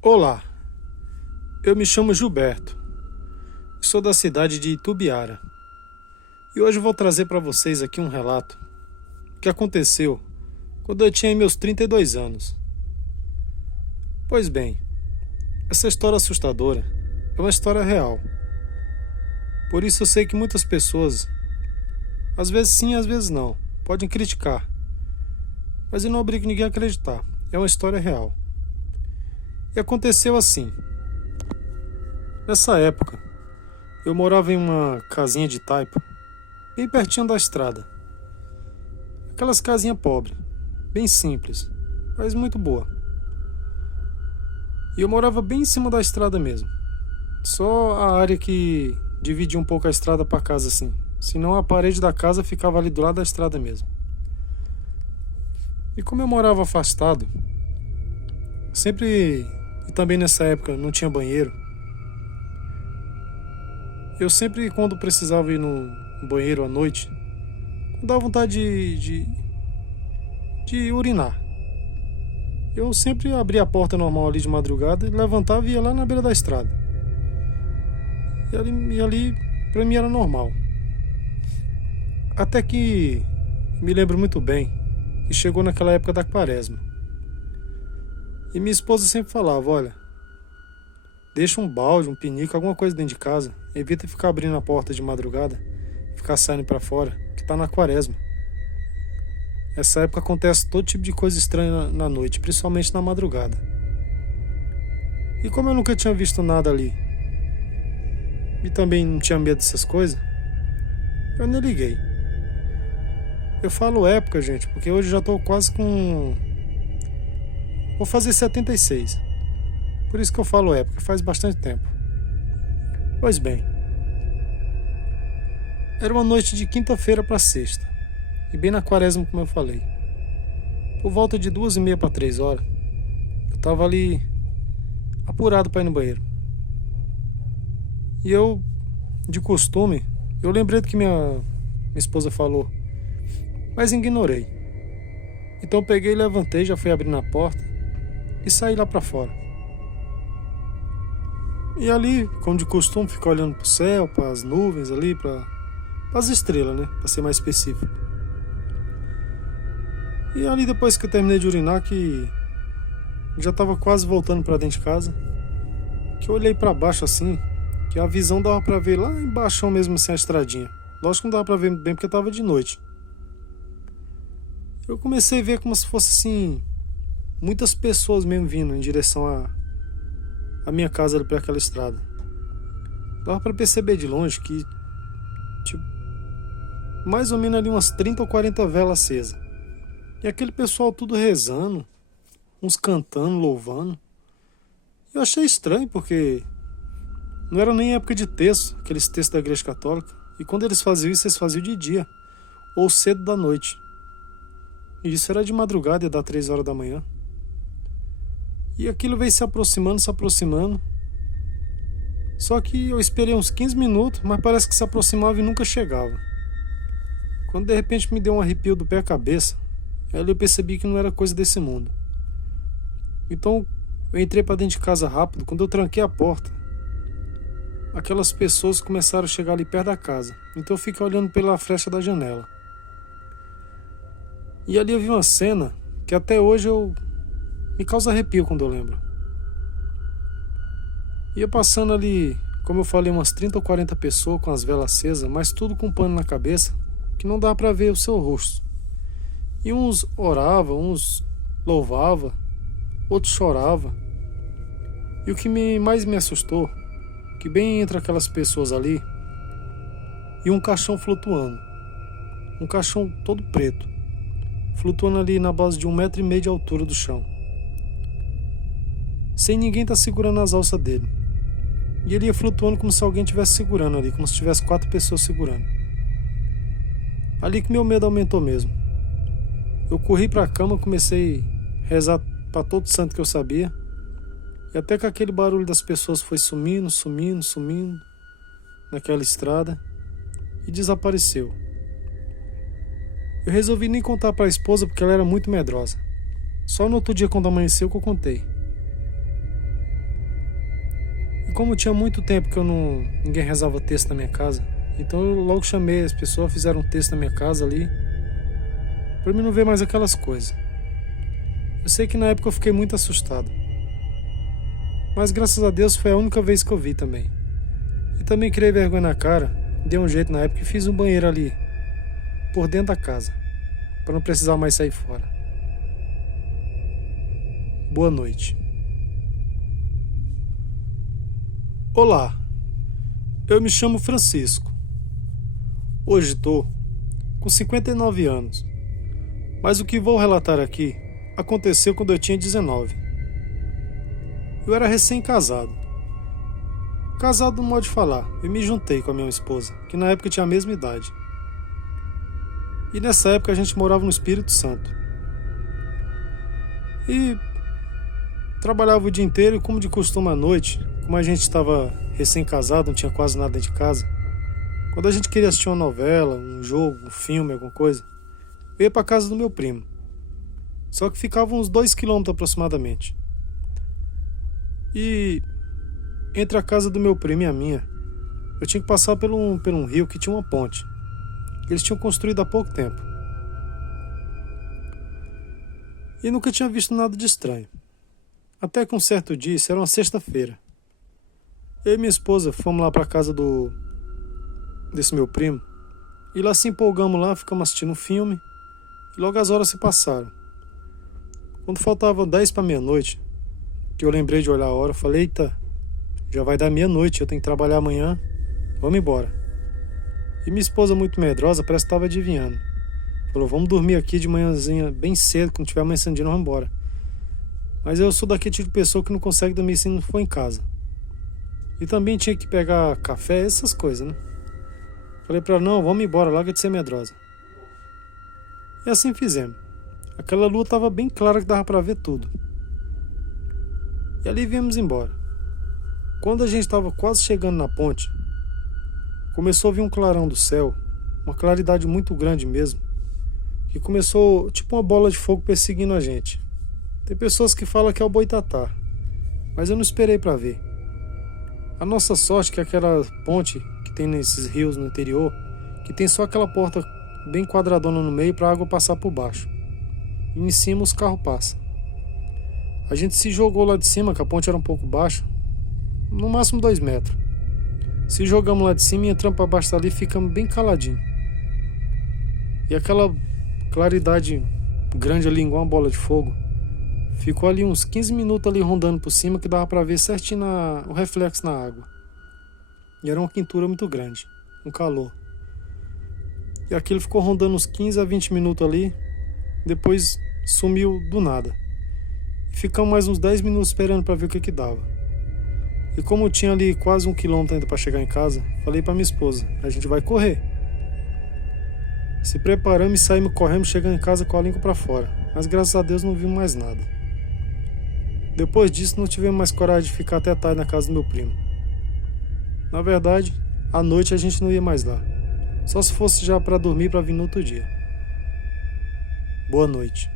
Olá, eu me chamo Gilberto, sou da cidade de Itubiara e hoje vou trazer para vocês aqui um relato que aconteceu quando eu tinha meus 32 anos. Pois bem, essa história assustadora é uma história real, por isso eu sei que muitas pessoas, às vezes sim, às vezes não, podem criticar, mas eu não obrigo ninguém a acreditar, é uma história real. E aconteceu assim. Nessa época, eu morava em uma casinha de taipa, bem pertinho da estrada. Aquelas casinhas pobres, bem simples, mas muito boa. E eu morava bem em cima da estrada mesmo. Só a área que dividia um pouco a estrada para casa assim. Senão a parede da casa ficava ali do lado da estrada mesmo. E como eu morava afastado, sempre, e também nessa época não tinha banheiro, eu sempre, quando precisava ir no banheiro à noite, dava vontade de urinar. Eu sempre abria a porta normal ali de madrugada, levantava e ia lá na beira da estrada. E ali pra mim era normal. Até que me lembro muito bem que chegou naquela época da quaresma. E minha esposa sempre falava, olha, deixa um balde, um pinico, alguma coisa dentro de casa. Evita ficar abrindo a porta de madrugada, ficar saindo pra fora, que tá na quaresma. Essa época acontece todo tipo de coisa estranha na noite, principalmente na madrugada. E como eu nunca tinha visto nada ali, e também não tinha medo dessas coisas, eu nem liguei. Eu falo época, gente, porque hoje eu já tô quase com... Vou fazer 76. Por isso que eu falo época, faz bastante tempo. Pois bem, era uma noite de quinta-feira para sexta, e bem na quaresma, como eu falei. Por volta de 2:30 para 3 horas, eu tava ali apurado para ir no banheiro. E eu, de costume, eu lembrei do que minha esposa falou, mas ignorei. Então eu peguei, levantei, já fui abrindo a porta e saí lá para fora. E ali, como de costume, ficar olhando pro céu, para as nuvens ali, para as estrelas, né? Para ser mais específico. E ali depois que eu terminei de urinar, que já tava quase voltando para dentro de casa, que eu olhei para baixo assim, que a visão dava para ver lá embaixo mesmo assim a estradinha. Lógico que não dava para ver bem porque tava de noite. Eu comecei a ver como se fosse assim, muitas pessoas mesmo vindo em direção a minha casa ali para aquela estrada. Dava para perceber de longe que, tipo, mais ou menos ali umas 30 ou 40 velas acesas. E aquele pessoal tudo rezando, uns cantando, louvando. Eu achei estranho porque não era nem época de terço, aqueles textos da Igreja Católica. E quando eles faziam isso, eles faziam de dia ou cedo da noite. E isso era de madrugada, ia dar 3 horas da manhã. E aquilo veio se aproximando, se aproximando. Só que eu esperei uns 15 minutos, mas parece que se aproximava e nunca chegava. Quando de repente me deu um arrepio do pé à cabeça, aí eu percebi que não era coisa desse mundo. Então eu entrei para dentro de casa rápido. Quando eu tranquei a porta, aquelas pessoas começaram a chegar ali perto da casa. Então eu fiquei olhando pela fresta da janela. E ali eu vi uma cena que até hoje me causa arrepio quando eu lembro. Ia passando ali, como eu falei, umas 30 ou 40 pessoas com as velas acesas, mas tudo com pano na cabeça, que não dá para ver o seu rosto. E uns oravam, uns louvavam, outros choravam. E o que mais me assustou, que bem entre aquelas pessoas ali, e um caixão flutuando. Um caixão todo preto, flutuando ali na base de 1,5 m de altura do chão. Sem ninguém estar segurando as alças dele. E ele ia flutuando como se alguém estivesse segurando ali, como se tivesse 4 pessoas segurando. Ali que meu medo aumentou mesmo. Eu corri para a cama, comecei a rezar para todo santo que eu sabia. E até que aquele barulho das pessoas foi sumindo, sumindo, sumindo naquela estrada e desapareceu. Eu resolvi nem contar para a esposa porque ela era muito medrosa. Só no outro dia, quando amanheceu, que eu contei. como tinha muito tempo que ninguém rezava texto na minha casa, então eu logo chamei as pessoas, fizeram um texto na minha casa ali, pra mim não ver mais aquelas coisas. Eu sei que na época eu fiquei muito assustado, mas graças a Deus foi a única vez que eu vi também. E também criei vergonha na cara, dei um jeito na época e fiz um banheiro ali, por dentro da casa, para não precisar mais sair fora. Boa noite. Olá, eu me chamo Francisco. Hoje estou com 59 anos, mas o que vou relatar aqui aconteceu quando eu tinha 19. Eu era recém-casado. Casado no modo de falar, eu me juntei com a minha esposa, que na época tinha a mesma idade. E nessa época a gente morava no Espírito Santo. E trabalhava o dia inteiro e, como de costume à noite, como a gente estava recém-casado, não tinha quase nada dentro de casa, quando a gente queria assistir uma novela, um jogo, um filme, alguma coisa, eu ia para casa do meu primo. Só que ficava uns 2 quilômetros aproximadamente. E entre a casa do meu primo e a minha, eu tinha que passar por um rio que tinha uma ponte. Eles tinham construído há pouco tempo. E nunca tinha visto nada de estranho. Até que um certo dia, isso era uma sexta-feira, eu e minha esposa fomos lá para casa desse meu primo. E lá se empolgamos lá, ficamos assistindo um filme. E logo as horas se passaram. Quando faltava 10 para meia-noite, que eu lembrei de olhar a hora, eu falei: eita, já vai dar meia-noite, eu tenho que trabalhar amanhã, vamos embora. E minha esposa, muito medrosa, parece que estava adivinhando. Falou: vamos dormir aqui de manhãzinha bem cedo, quando tiver amanhecendo, vamos embora. Mas eu sou daquele tipo de pessoa que não consegue dormir se não for em casa. E também tinha que pegar café, essas coisas, né? Falei pra ela: não, vamos embora, larga de ser medrosa. E assim fizemos. Aquela lua estava bem clara que dava para ver tudo. E ali viemos embora. Quando a gente estava quase chegando na ponte, começou a vir um clarão do céu, uma claridade muito grande mesmo, que começou tipo uma bola de fogo perseguindo a gente. Tem pessoas que falam que é o Boitatá, mas eu não esperei para ver. A nossa sorte é que aquela ponte que tem nesses rios no interior, que tem só aquela porta bem quadradona no meio para a água passar por baixo. E em cima os carros passam. A gente se jogou lá de cima, que a ponte era um pouco baixa, no máximo 2 metros. Se jogamos lá de cima e entramos para baixo dali e ficamos bem caladinhos. E aquela claridade grande ali, igual uma bola de fogo, ficou ali uns 15 minutos ali rondando por cima, que dava para ver certinho o reflexo na água. E era uma quentura muito grande, um calor. E aquilo ficou rondando uns 15 a 20 minutos ali, depois sumiu do nada. E ficamos mais uns 10 minutos esperando para ver o que dava. E como eu tinha ali quase 1 quilômetro ainda para chegar em casa, falei para minha esposa: a gente vai correr. Se preparamos e saímos correndo, chegando em casa com a língua para fora. Mas graças a Deus não vimos mais nada. Depois disso não tivemos mais coragem de ficar até tarde na casa do meu primo. Na verdade, à noite a gente não ia mais lá. Só se fosse já para dormir para vir no outro dia. Boa noite.